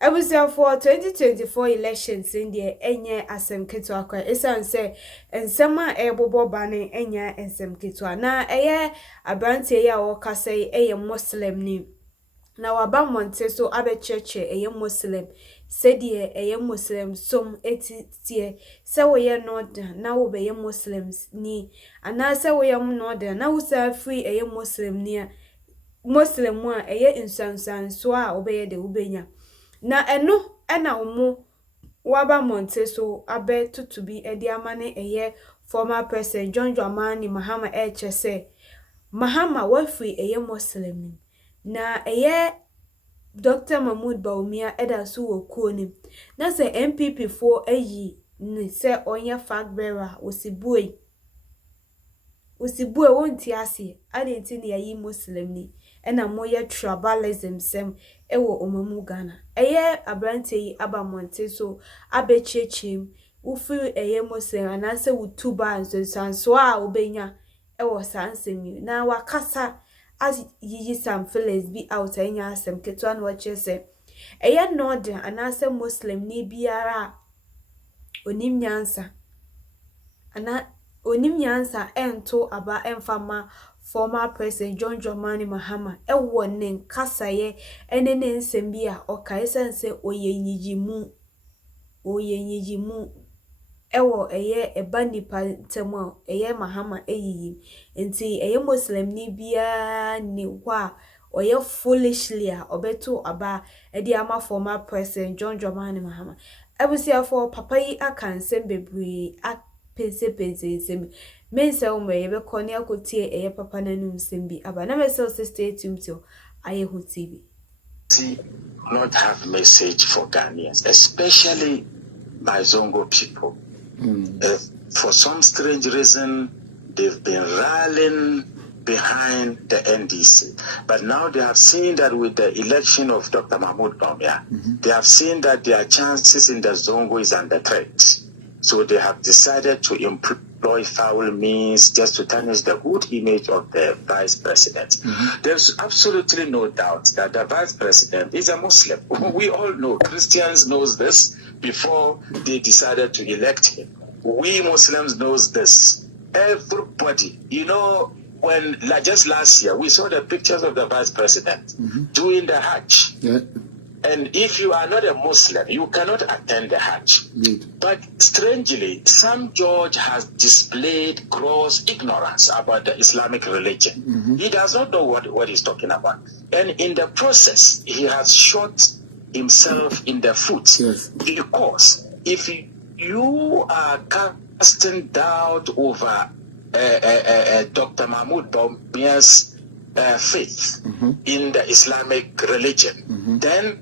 I was there for 2024 elections in the Enya Asem Kitwaka. Esan say ensema ebobo bane enya ensem kitwa. Na abrantie ya woka say Muslim ni. Na waba monte so abecheche Muslim. Sedie Muslim som etitie. Se woye northern na wo be Muslims ni. Ana se woye northern na wo sa free Muslim ni. Muslim wa insansan so a obeye de ubenya. Na ena omo waba monte so abe tutubi edi amane former president John Dramani Mahama chese Mahama wafri Muslim na Dr. Mahmoud Bawumia eda so wokuo nim na se MPP for ni se onye flag bearer osibue wonti ase adenti ne yayi Muslim ni ena moye tribalism sem ewo omamu Ghana abrante yi abamonte so abechechim ufi Muslim anase wutuba nsanso a obenya ewo sansemi na wakasa as yiyi some feelings be out enya asem ketwa no chese northern anase Muslim ni biara onim nyansa ento aba emfama former president John Dramani Mahama ewo nen kasaye ene ne nsem bi a okai sense oyenyijimu ewo eba nipa ntemu Mahama eyiyi enti Muslim ni bia ni kwa foolishly a obeto aba edi ama former president John Dramani Mahama ebusia for papa yi akansem bebre pense nsem mense o me be kone akotie papa nanu nsem bi aba na mese stay tuned to Ayehu TV. Not have message for Ghanaians, especially my Zongo people. For some strange reason, they've been rallying behind the NDC. But now they have seen that with the election of Dr. Mahmoud Bawumia, they have seen that their chances in the Zongo is under threat. So they have decided to employ foul means just to tarnish the good image of the vice president. There's absolutely no doubt that the vice president is a Muslim. We all know, Christians knows this before they decided to elect him. We Muslims knows this. Everybody, when just last year, we saw the pictures of the vice president doing the Hajj. Yeah. And if you are not a Muslim, you cannot attend the Hajj. But strangely, some judge has displayed gross ignorance about the Islamic religion. He does not know what he's talking about. And in the process, he has shot himself in the foot. Yes. Because if you are casting doubt over Dr. Mahmoud Bawumia's faith in the Islamic religion, then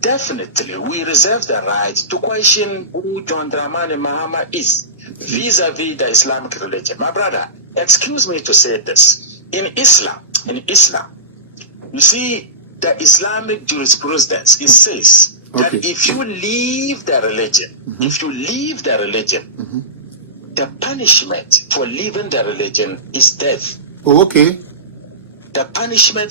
definitely we reserve the right to question who John Dramani Mahama is vis-a-vis the Islamic religion. My brother, excuse me to say this. In Islam, you see, the Islamic jurisprudence, it says that if you leave the religion, the punishment for leaving the religion is death. The punishment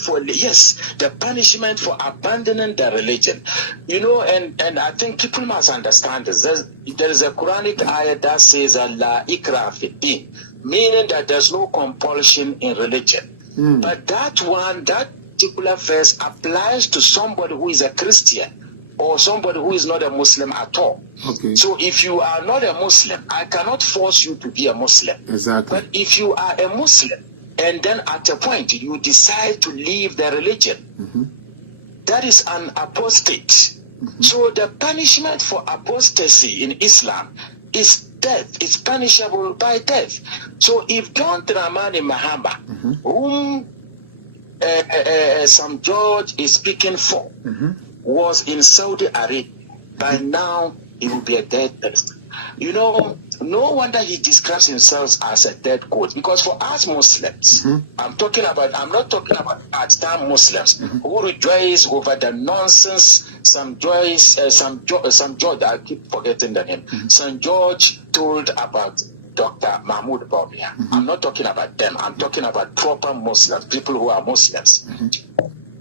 for abandoning the religion. And I think people must understand this. There is a Quranic ayah that says La ikra fi din, meaning that there's no compulsion in religion. But that particular verse applies to somebody who is a Christian or somebody who is not a Muslim at all. So if you are not a Muslim, I cannot force you to be a Muslim. Exactly. But if you are a Muslim, and then at a point you decide to leave the religion, that is an apostate. So the punishment for apostasy in Islam is death. It's punishable by death. So if John Dramani Mahama, whom some judge is speaking for, was in Saudi Arabia, by now he will be a dead person. No wonder he describes himself as a dead goat. Because for us Muslims, I'm not talking about part-time Muslims who rejoice over the nonsense some George, I keep forgetting the name, St. George told about Dr. Mahmoud Bawumia. I'm not talking about them. I'm talking about proper Muslims, people who are Muslims.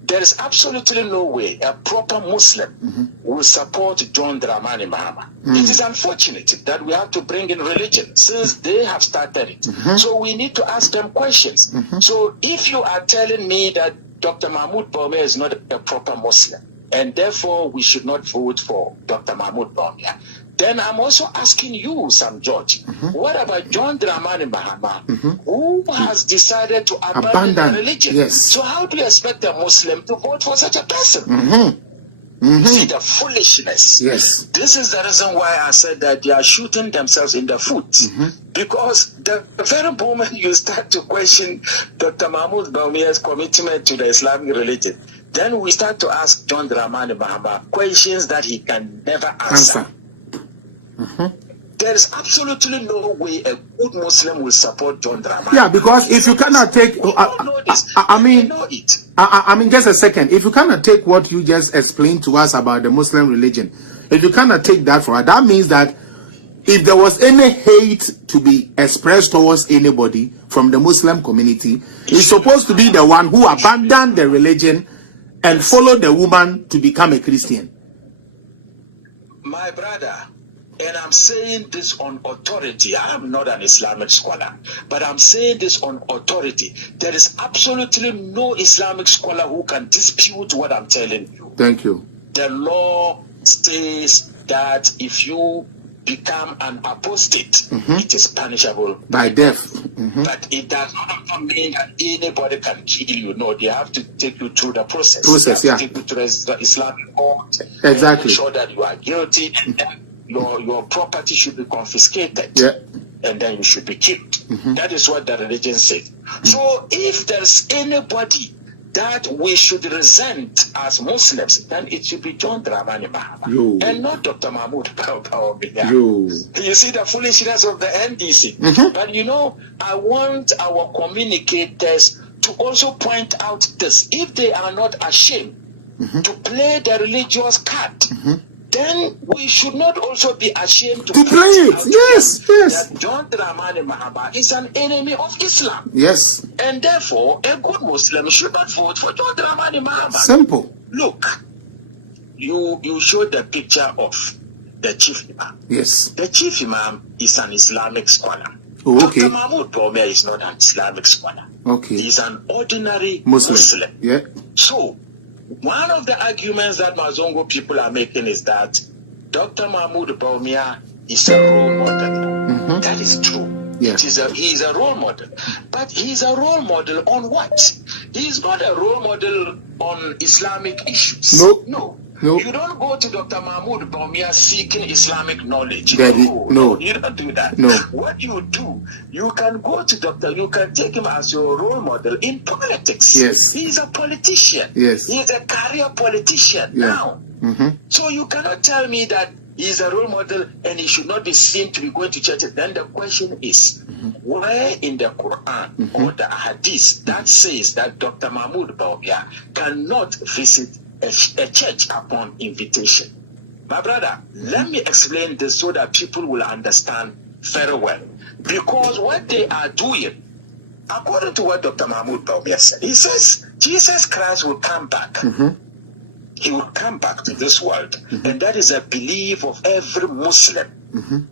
there is absolutely no way a proper Muslim will support John Dramani Mahama. It is unfortunate that we have to bring in religion since they have started it. So we need to ask them questions. So if you are telling me that Dr. Mahmoud Bawumia is not a proper Muslim, and therefore we should not vote for Dr. Mahmoud Bawumia, then I'm also asking you, Sam George, what about John Dramani Mahama, who has decided to abandon religion? Yes. So how do you expect a Muslim to vote for such a person? See the foolishness. Yes. This is the reason why I said that they are shooting themselves in the foot. Because the very moment you start to question Dr. Mahmoud Bawumia's commitment to the Islamic religion, then we start to ask John Dramani Mahama questions that he can never answer. There is absolutely no way a good Muslim will support John Dramani. Yeah, because if you cannot take, I mean, just a second. If you cannot take what you just explained to us about the Muslim religion, if you cannot take that for that means that if there was any hate to be expressed towards anybody from the Muslim community, he's supposed to be the one who abandoned the religion and followed the woman to become a Christian. My brother, and I'm saying this on authority. I am not an Islamic scholar, but I'm saying this on authority. There is absolutely no Islamic scholar who can dispute what I'm telling you. Thank you. The law says that if you become an apostate, it is punishable by death. But it does not mean that anybody can kill you. No, they have to take you through the process. Yeah. Take you to the Islamic court. Exactly. Make sure that you are guilty, and then your property should be confiscated. Yeah. And then you should be killed. That is what the religion says. So if there's anybody that we should resent as Muslims, then it should be John Dramani Mahama and not Dr. Mahmoud Bawumia. You see the foolishness of the NDC. But you know, I want our communicators to also point out this. If they are not ashamed to play the religious card, then we should not also be ashamed to play it. Yes. That John Dramani Mahama is an enemy of Islam. Yes. And therefore, a good Muslim should not vote for John Dramani Mahama. Simple. Look, you showed the picture of the chief imam. Yes. The chief imam is an Islamic scholar. Oh, okay. Dr. Mahmoud Bawumia is not an Islamic scholar. Okay. He's an ordinary Muslim. Yeah. So, one of the arguments that Zongo people are making is that Dr. Mahmoud Bawumia is a role model. That is true. Yeah. He is a role model. But he's a role model on what? He's not a role model on Islamic issues. No. You don't go to Dr. Mahmoud Bawumia seeking Islamic knowledge. No, you don't do that. No. What you do, you can go to you can take him as your role model in politics. Yes. He's a politician. Yes. He's a career politician now. So you cannot tell me that he's a role model and he should not be seen to be going to church. Then the question is, where in the Quran or the Hadith that says that Dr. Mahmoud Bawumia cannot visit a church upon invitation? My brother, let me explain this so that people will understand very well. Because what they are doing, according to what Dr. Mahmoud Bawumia said, he says Jesus Christ will come back. He will come back to this world. And that is a belief of every Muslim.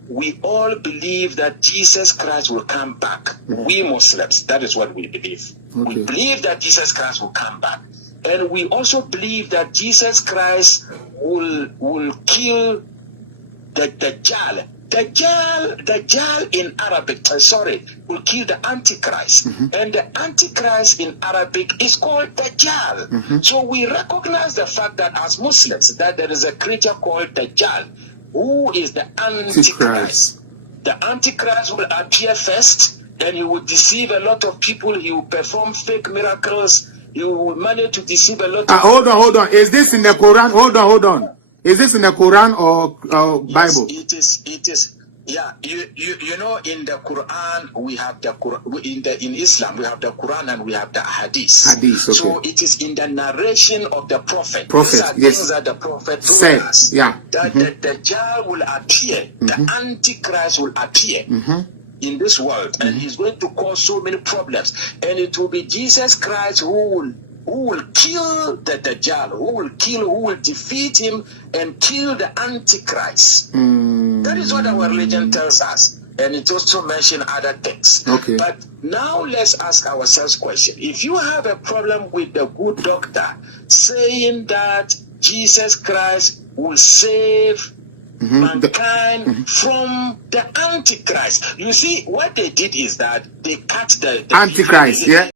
We all believe that Jesus Christ will come back. We Muslims, that is what we believe. We believe that Jesus Christ will come back. And we also believe that Jesus Christ will kill the Dajjal. Dajjal in Arabic, will kill the Antichrist. And the Antichrist in Arabic is called Dajjal. So we recognize the fact that as Muslims, that there is a creature called Dajjal, who is the Antichrist. The Antichrist will appear first, and he will deceive a lot of people. He will perform fake miracles. You will manage to deceive a lot of hold on. Is this in the Quran? Hold on. Is this in the Quran or Bible? Yes, it is. Yeah, you know, in the Quran we have the Quran. In Islam we have the Quran and we have the Hadith. Okay. So it is in the narration of the Prophet. Things that the Prophet said. Told us. Yeah. That the Dajjal will appear. The Antichrist will appear. In this world, and he's going to cause so many problems, and it will be Jesus Christ who will who will kill the Dajjal, who will defeat him and kill the Antichrist. That is what our religion tells us. And it also mentions other things. Okay. But now let's ask ourselves a question. If you have a problem with the good doctor saying that Jesus Christ will save mankind from the Antichrist, you see, what they did is that they cut the Antichrist, yeah.